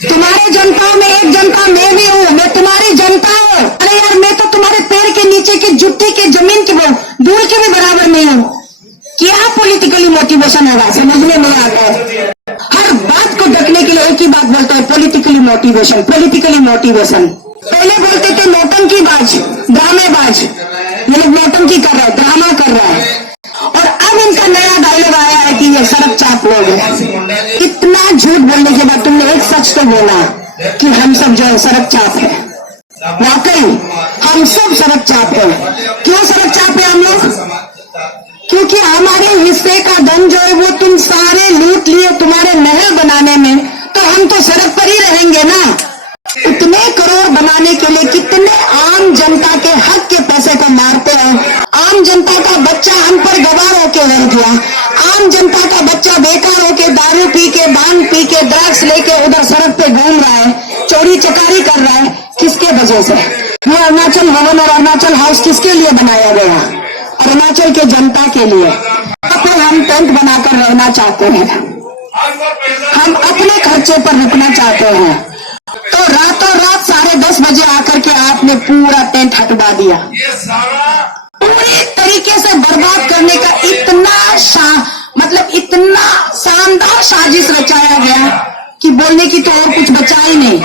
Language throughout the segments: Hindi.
तुम्हारे जनता में एक जनता मैं भी हूँ, मैं तुम्हारी जनता हूँ। अरे यार, मैं तो तुम्हारे पैर के नीचे की जुत्ती की जमीन की दूर के भी बराबर नहीं हूँ। क्या पॉलिटिकली मोटिवेशन होगा, समझ में नहीं आता है। हर बात को ढकने के लिए एक ही बात बोलते हैं, पॉलिटिकली मोटिवेशन, पॉलिटिकली मोटिवेशन। पहले बोलते थे नौटंकीबाज, ड्रामेबाज, ये लोग नौटंकी कर रहे हैं, ड्रामा कर रहा है। और अब इनका नया डायलॉग आया है कि ये सड़क चाप लोग हैं। इतना झूठ बोलने के बाद तुमने एक सच तो बोला कि हम सब जो है सड़क चाप है। वाकई हम सब सड़क चाप है। क्यों सड़क चाप है हम लोग? क्योंकि हमारे हिस्से का धन जो है वो तुम सारे लूट लिए तुम्हारे महल बनाने में, तो हम तो सड़क पर ही रहेंगे ना। इतने करोड़ बनाने के लिए कितने आम जनता के हक के पैसे को मारते हो। आम जनता का बच्चा हम पर गवार होके रह गया। आम जनता का बच्चा बेकार होके दारू पी के, भांग पी के, ड्रग्स लेके उधर सड़क पे घूम रहा है, चोरी चकारी कर रहा है। किसके वजह से? वो अरुणाचल भवन और अरुणाचल हाउस किसके लिए बनाया गया? अरुणाचल के जनता के लिए। तो हम टेंट बनाकर रहना चाहते हैं, हम अपने खर्चे पर रुकना चाहते हैं। तो रातों रात 10:30 बजे आकर के आपने पूरा टेंट हटवा दिया। पूरी तरीके से बर्बाद करने का इतना शानदार साजिश रचाया गया कि बोलने की तो और कुछ बचा ही नहीं।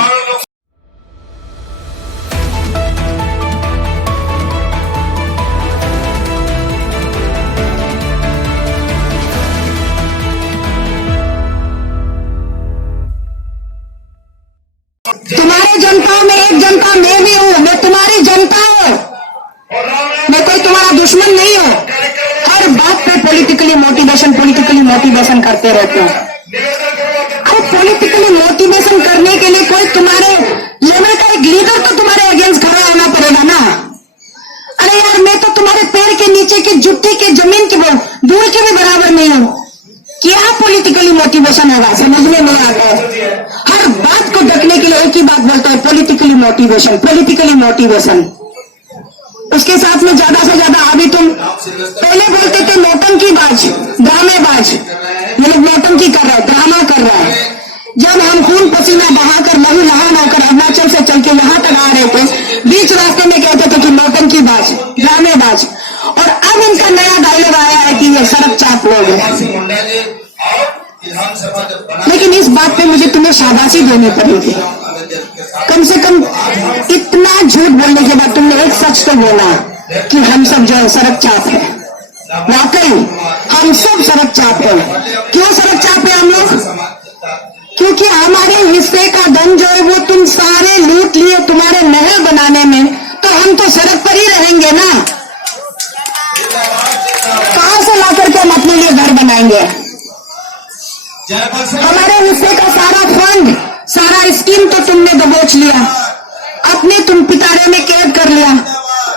तुम्हारे जनता में एक जनता मैं भी हूँ, मैं तुम्हारी जनता हूँ, मैं कोई तुम्हारा दुश्मन नहीं हूँ। हर बात पे पॉलिटिकली मोटिवेशन करते रहते हो। अरे पॉलिटिकली मोटिवेशन करने के लिए कोई तुम्हारे लेवल का एक लीडर तो तुम्हारे अगेंस्ट खड़ा होना पड़ेगा ना। अरे यार, मैं तो तुम्हारे पैर के नीचे की जुत्ती की जमीन की दूर के भी बराबर नहीं हूँ। क्या पॉलिटिकली मोटिवेशन होगा, समझ में नहीं आता है। हर बात को ढकने के लिए एक ही बात बोलते हैं, पॉलिटिकली मोटिवेशन। उसके साथ में ज्यादा से ज्यादा अभी तुम पहले बोलते थे नौटंकीबाज, ड्रामेबाज, ये लोग नौटंकी कर रहे हैं, ड्रामा कर रहा है। जब हम खून पसीना बहाकर लहू लहान होकर अरुणाचल से चल के यहाँ तक आ रहे थे, बीच रास्ते में कहते थे कि नौटंकीबाज, ड्रामेबाज। और अब इनका नया डायलॉग आया है कि ये सड़क चाप लोग हैं। लेकिन इस बात पे मुझे तुम्हें शाबाशी देनी पड़ेगी। कम से कम इतना झूठ बोलने के बाद तुमने एक सच तो बोला कि हम सब जो है सड़क चाप है। वाकई हम सब सड़क चाप है। क्यों सड़क चाप है हम लोग? क्योंकि हमारे हिस्से का धन जो है वो तुम सारे लूट लिए तुम्हारे महल बनाने में, तो हम तो सड़क पर ही रहेंगे ना। कहां से ला करके हम अपने लिए घर बनाएंगे? हमारे हिस्से का सारा फंड, सारा स्कीम तो तुमने दबोच लिया, अपने तुम पिटारे में कैद कर लिया।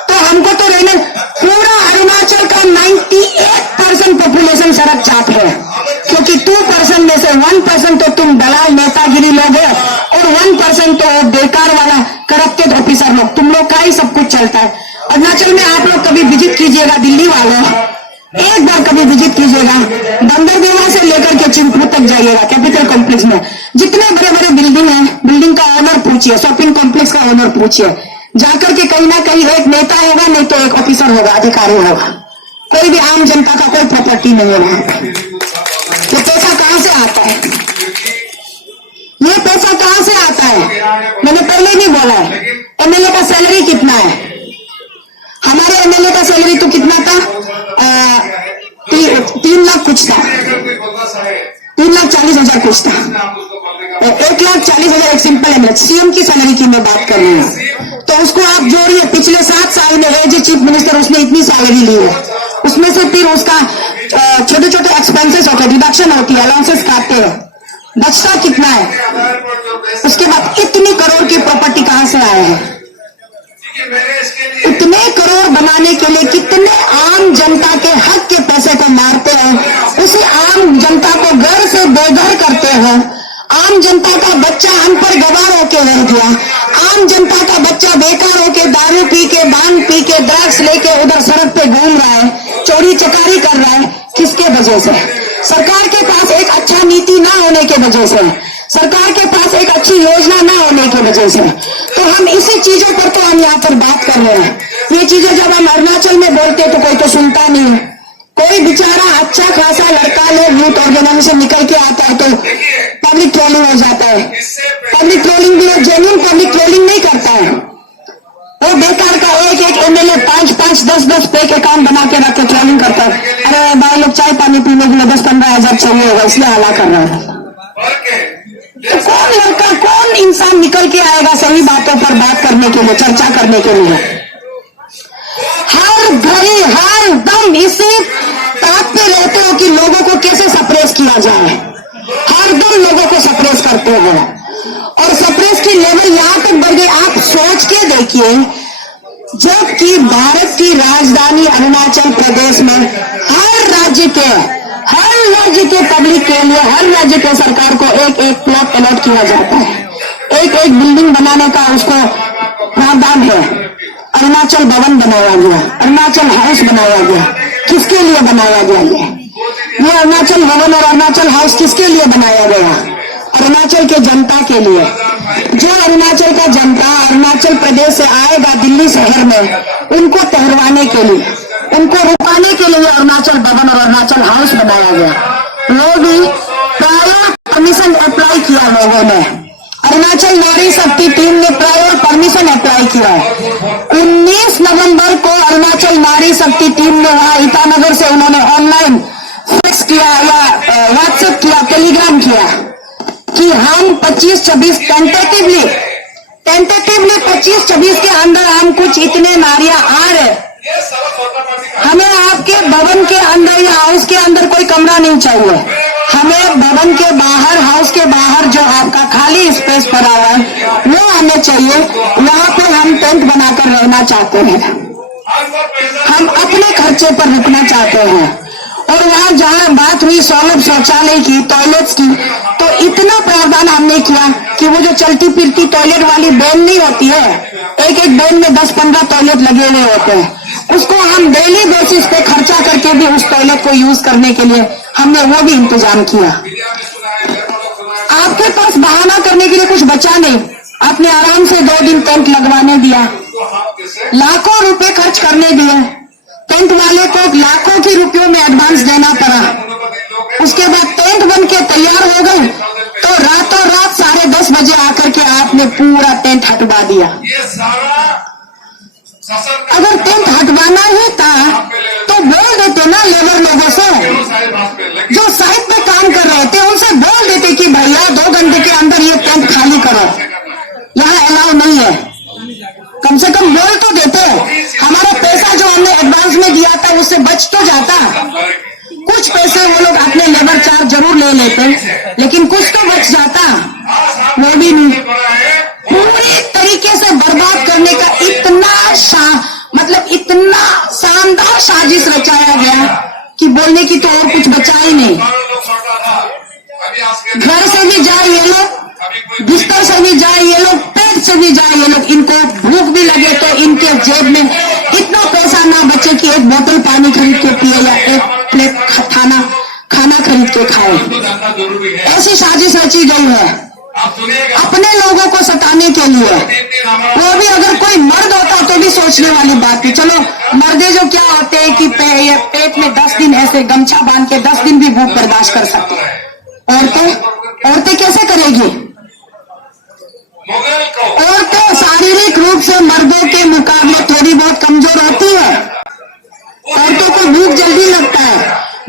तो हमको तो रहने, पूरा अरुणाचल का 98% पॉपुलेशन सड़क चाप है। क्योंकि 2% में से 1% तो तुम दलाल नेतागिरी लोग है, और 1% तो बेकार वाला करप्टेड ऑफिसर लोग, तुम लोग का ही सब कुछ चलता है। अरुणाचल में आप लोग कभी विजिट कीजिएगा, दिल्ली वाले एक बार कभी विजिट कीजिएगा, बंदरदेवा से लेकर के चिंपू तक जाइएगा, कैपिटल कॉम्प्लेक्स में जितने बड़े बड़े बिल्डिंग है, बिल्डिंग का ओनर पूछिए, शॉपिंग कॉम्प्लेक्स का ओनर पूछिए, जाकर के कहीं ना कहीं एक नेता होगा, नहीं तो एक ऑफिसर होगा, अधिकारी होगा। कोई भी आम जनता का कोई प्रॉपर्टी नहीं है वहां पर। ये पैसा कहां से आता है? ये पैसा कहां से आता है? मैंने पहले भी बोला है, एमएलए का सैलरी कितना है? हमारे एमएलए का सैलरी तो कितना था? 3 लाख कुछ था, 3,40,000 कुछ था, 1,40,000 एक सिंपल एमएलए। सीएम की सैलरी की मैं बात कर रही हूँ, तो उसको आप जोड़िए, पिछले 7 साल में एज चीफ मिनिस्टर उसने इतनी सैलरी ली है, उसमें से फिर उसका छोटे छोटे एक्सपेंसेस होते, डिडक्शन होती है, अलाउंसेस काटते हैं, बचता कितना है? उसके बाद इतनी करोड़ की प्रॉपर्टी कहां से आए हैं? इतने करोड़ बनाने के लिए कितने आम जनता के हक के पैसे को मारते हो, उसी आम जनता को घर से बेघर करते हो। आम जनता का बच्चा हम पर गवार होके रह गया। आम जनता का बच्चा बेकार होके दारू पी के, भांग पी के, ड्रग्स लेके उधर सड़क पे घूम रहा है, चोरी चकारी कर रहा है। किसके वजह से? सरकार के पास एक अच्छा नीति ना होने के वजह से। सरकार के पास एक अच्छी योजना ना होने की वजह से। तो हम इसी चीजों पर तो हम यहाँ पर बात कर रहे हैं। ये चीजें जब हम अरुणाचल में बोलते तो कोई तो सुनता नहीं है। कोई बेचारा अच्छा खासा लड़का लोग यूथ ऑर्गेनाइजेशन निकल के आता है तो पब्लिक ट्रोलिंग हो जाता है। पब्लिक ट्रोलिंग भी जेन्युइन पब्लिक ट्रोलिंग नहीं करता है। वो बेकार का एक एक एमएलए 5-5, 10-10 फेक अकाउंट बना के रख के ट्रोलिंग करता है। अरे भाई लोग चाय पानी पीने के लिए 10-15 हजार चाहिए होगा इसलिए हल्ला कर रहा है। तो कौन लड़का कौन इंसान निकल के आएगा सही बातों पर बात करने के लिए, चर्चा करने के लिए? हर घड़ी हर दम इसी ताकते रहते हो कि लोगों को कैसे सप्रेस किया जाए। हर दम लोगों को सप्रेस करते हो और सप्रेस की लेवल यहां तक बढ़ गई। आप सोच के देखिए, जबकि भारत की राजधानी अरुणाचल प्रदेश में हर राज्य के पब्लिक के लिए, हर राज्य के सरकार को एक एक प्लॉट अलॉट किया जाता है। एक एक बिल्डिंग बनाने का उसको प्रावधान है। अरुणाचल भवन बनाया गया, अरुणाचल हाउस बनाया गया। किसके लिए बनाया गया? ये अरुणाचल भवन और अरुणाचल हाउस किसके लिए बनाया गया? अरुणाचल के जनता के लिए। जो अरुणाचल का जनता अरुणाचल प्रदेश से आएगा दिल्ली शहर में, उनको ठहरवाने के लिए, उनको रुकाने के लिए अरुणाचल भवन और अरुणाचल हाउस बनाया गया। लोग भी प्रायर परमिशन अप्लाई किया लोगों ने। अरुणाचल नारी शक्ति टीम ने प्रायर परमिशन अप्लाई किया। 19 नवंबर को अरुणाचल नारी शक्ति टीम ने वहां ईटानगर से उन्होंने ऑनलाइन फिक्स किया या व्हाट्सएप किया, टेलीग्राम किया कि हम 25-26 टेंटेटिवली 25-26 के अंदर हम कुछ इतने नारियां आ रहे, हमें आपके भवन के अंदर या हाउस के अंदर कोई कमरा नहीं चाहिए। हमें भवन के बाहर, हाउस के बाहर जो आपका खाली स्पेस पड़ा हुआ है वो हमें चाहिए। वहां पर हम टेंट बनाकर रहना चाहते हैं। हम अपने खर्चे पर रुकना चाहते हैं। और वहां जहां बात हुई सौलभ शौचालय की, टॉयलेट्स की, तो इतना प्रावधान हमने किया कि वो जो चलती फिरती टॉयलेट वाली बैन नहीं होती है, एक एक बैन में 10-15 टॉयलेट लगे हुए होते हैं, उसको हम डेली बेसिस पे खर्चा करके भी उस टॉयलेट को यूज करने के लिए हमने वो भी इंतजाम किया। आपके पास बहाना करने के लिए कुछ बचा नहीं। आपने आराम से 2 दिन टेंट लगवाने दिया, लाखों रुपए खर्च करने दिए। टेंट वाले को लाखों के रुपयों में एडवांस देना पड़ा। उसके बाद टेंट बन के तैयार हो गए तो रातों रात 10:30 बजे आकर के आपने पूरा टेंट हटवा दिया। अगर टेंट हटवाना ही था तो बोल देते ना लेबर लोगों से, जो साइड पे काम कर रहे थे उनसे बोल देते कि भैया 2 घंटे के अंदर ये टेंट खाली करो, यहाँ अलाउ नहीं है। कम से कम बोल तो देते। हमारा पैसा जो हमने एडवांस में दिया था उससे बच तो जाता। कुछ पैसे वो लोग अपने लेबर चार्ज जरूर ले लेते, लेकिन कुछ तो बच जाता, वो भी नहीं। पूरी तरीके से बर्बाद करने का इतना शानदार साजिश रचाया गया कि बोलने की तो और कुछ बचा ही नहीं। घर से भी जाए ये लोग, बिस्तर से भी जाए ये लोग, पेट से भी जाए ये लोग। इनको भूख भी लगे तो इनके जेब में इतना पैसा ना बचे कि एक बोतल पानी खरीद के पिए या एक प्लेट खाना खरीद के खाए। ऐसी साजिश रची गई है अपने लोगों को सताने के लिए। वो भी अगर कोई मर्द होता तो भी सोचने वाली बात थी। चलो मर्दे जो क्या होते हैं कि पेट में 10 दिन ऐसे गमछा बांध के 10 दिन भी भूख बर्दाश्त कर सकते हैं। औरतें कैसे करेगी? औरतें शारीरिक रूप से मर्दों के मुकाबले थोड़ी बहुत कमजोर होती है। औरतों को भूख जल्दी लगता है,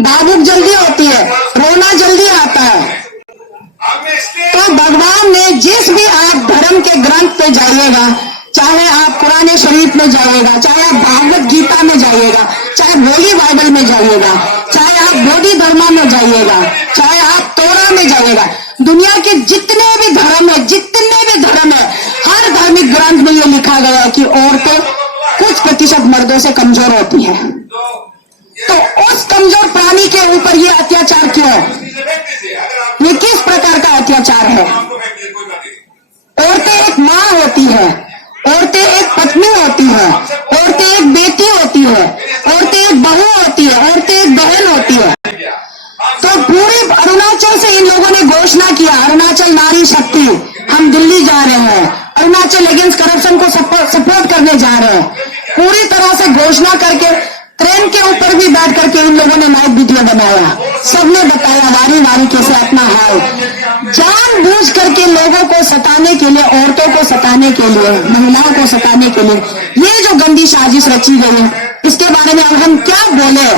भावुक जल्दी होती है, रोना जल्दी आता है। तो भगवान ने जिस भी आप धर्म के ग्रंथ पे जाइएगा, चाहे आप कुरान शरीफ में जाइएगा, चाहे आप भागवत गीता में जाइएगा, चाहे होली बाइबल में जाइएगा, चाहे आप बोधि धर्म में जाइएगा, चाहे आप तोरा में जाइएगा, दुनिया के जितने भी धर्म है, हर धार्मिक ग्रंथ में ये लिखा गया है कि औरतें कुछ प्रतिशत मर्दों से कमजोर होती है। तो उस कमजोर प्राणी के ऊपर ये अत्याचार क्यों? ये किस प्रकार का अत्याचार है? औरतें एक माँ होती है, औरतें एक पत्नी होती है, औरतें एक बेटी होती है, औरतें एक बहू होती है, औरतें एक बहन होती है। तो पूरे अरुणाचल बच्चों से इन लोगों ने घोषणा किया, अरुणाचल नारी शक्ति, हम दिल्ली जा रहे हैं, अरुणाचल अगेंस्ट करप्शन को सपोर्ट करने जा रहे हैं। पूरी तरह से घोषणा करके ट्रेन के ऊपर भी बैठ करके इन लोगों ने लाइव वीडियो बनाया, सबने बताया वारी वारी कैसे अपना हाल, जानबूझ करके लोगों को सताने के लिए, औरतों को सताने के लिए, महिलाओं को सताने के लिए ये जो गंदी साजिश रची गई है, इसके बारे में अब हम क्या बोले।